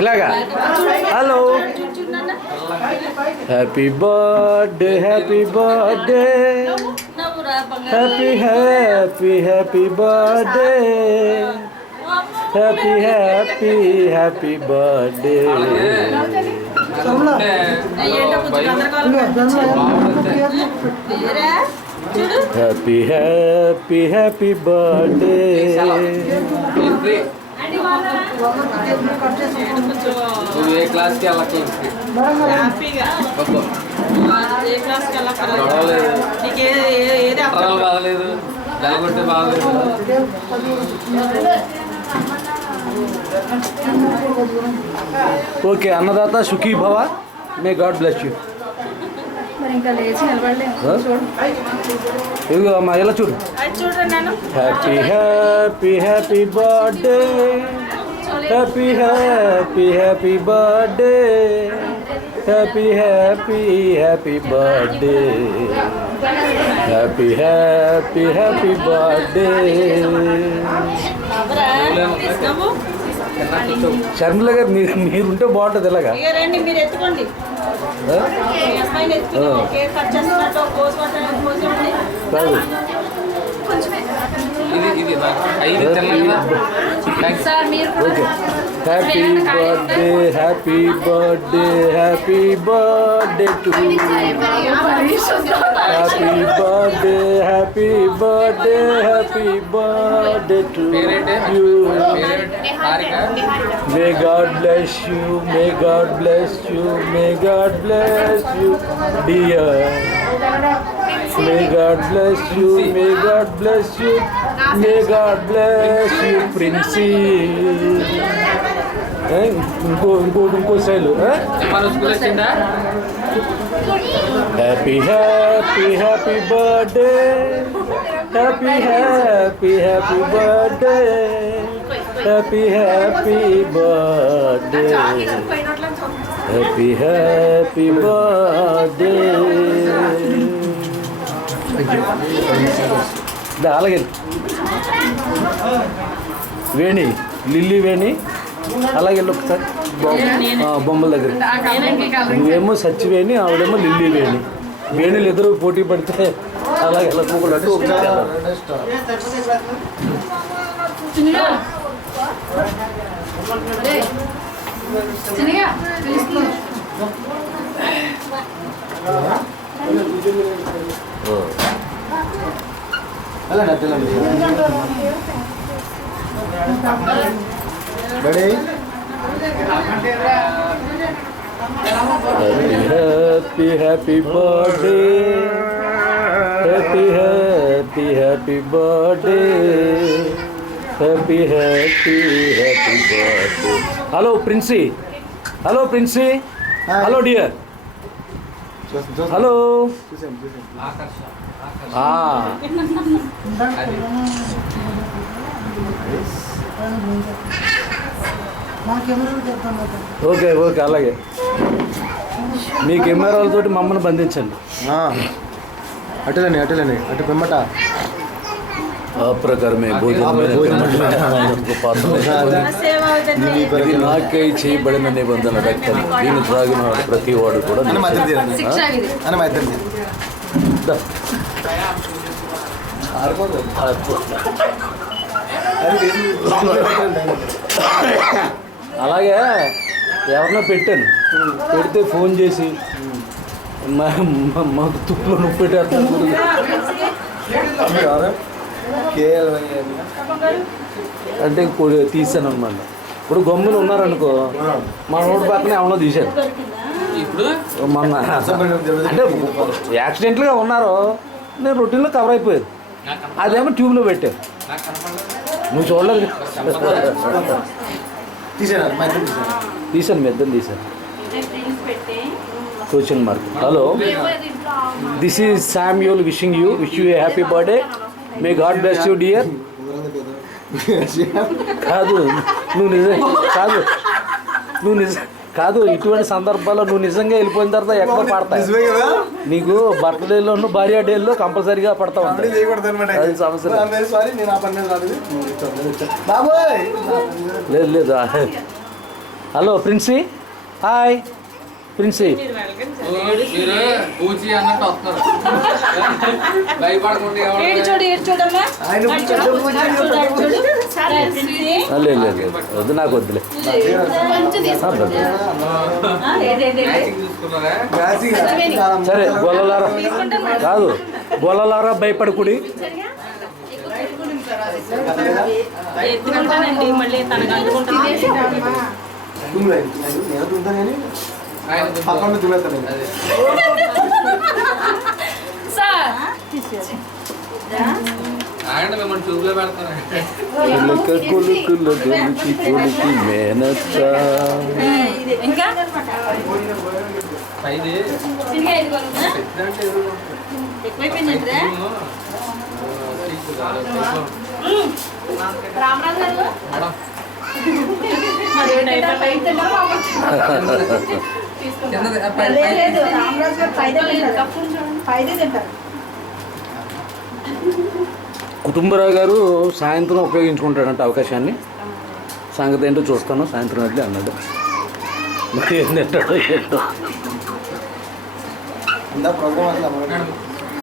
ఇలాగా hello happy birthday happy birthday happy happy happy birthday happy happy happy birthday happy happy happy birthday ఏ క్లాస్కి అలా బాగలేదు జలగొట్టే బాగలేదు. ఓకే అన్నదాత సుఖీ భవ మే గాడ్ బ్లెస్ యూ. ఇదిగో అమ్మా ఇలా చూడు. Happy happy happy birthday happy happy happy birthday happy happy happy birthday happy happy happy birthday. Sharmila గారు మీరుంటే బాగుంటుంది ఇలాగా. మీరు ఎత్తుకోండి. కాదు okay happy birthday happy birthday happy birthday to happy birthday happy birthday happy birthday to you. May God bless you may God bless you may God bless you dear. May God bless you, may God bless you, may God bless you, Princey. ఇంకో Shailu. Happy happy happy birthday happy happy happy birthday happy happy birthday happy happy birthday. అలాగే వేణి lily వేణి అలాగే వెళ్ళి ఒకసారి బొమ్మల దగ్గర. నువ్వేమో సచ్చివేణి ఆవిడేమో lily వేణి. వేణులు ఎదురు పోటీ పడితే అలాగే వెళ్ళకూడదు. Happy happy birthday happy happy happy birthday happy happy happy birthday. Hello Princy hello Princy hello dear hello. Okay okay అలాగే మీ కెమెరాలతోటి మమ్మల్ని బంధించండి. అటులేని అటులేని అటు పిమ్మట ఆ ప్రకారమే నాకై చేయబడిన నిబంధన రక్తం దీన్ని త్రాగిన ప్రతి వాడు కూడా. అలాగే ఎవరినో పెట్టాను, పెడితే ఫోన్ చేసి మాకు తుప్పులో నొప్పి పెట్టేస్తాను అంటే తీసాను అనమాట. ఇప్పుడు గమ్ములు ఉన్నారనుకో, మా రోడ్డు పక్కనే ఏమన్నా తీశాను. ఇప్పుడు మొన్న అంటే యాక్సిడెంట్గా ఉన్నారు, నేను రొటీన్లో కవర్ అయిపోయారు. అదేమో ట్యూబ్లో పెట్టారు. నువ్వు చూడలేదు. తీసాను మెద్దం తీసాను. Question mark. Hello, this is Samuel wishing you, wish you A happy birthday. May God bless you dear. కాదు నువ్వు నిజం కాదు, నువ్వు నిజం కాదు. ఇటువంటి సందర్భాల్లో నువ్వు నిజంగా వెళ్ళిపోయిన తర్వాత ఎక్కడ పడతాయి నీకు. బర్త్డేలోను భార్య డేల్లో కంపల్సరీగా పడతా ఉంటాయి. అది సమస్య లేదు లేదు. Hello Princy, hi Princy. మీరు పూచి అన్నట్టు వస్తున్నారు. భయపడకుండా ఎవరు లేదు లేదు లేదు, వద్దు నాకు వద్దులే. యాక్టింగ్ చూసుకున్నారా? సరే గొల్లలారా కాదు, గొల్లలారా భయపడకుడి. ఎత్తుకుంటానండి మళ్ళీ తనకు అందుకుంటాను. ఆయన అదే. సార్ ఆయన మిమ్మల్ని చూపులో పెడతారు. కొలుకు కొలుకుల గొలుకి కొలుకి మేనత్త. ఇంకా పైది ఎక్కువైపోయింది. కుటుంబరావు గారు సాయంత్రం ఉపయోగించుకుంటాడంట అవకాశాన్ని. సంగతి ఏంటో చూస్తాను సాయంత్రం వెళ్ళి అన్నాడు. మరి ఏం తింటాడో ఏంటో. ప్రోగ్రామ్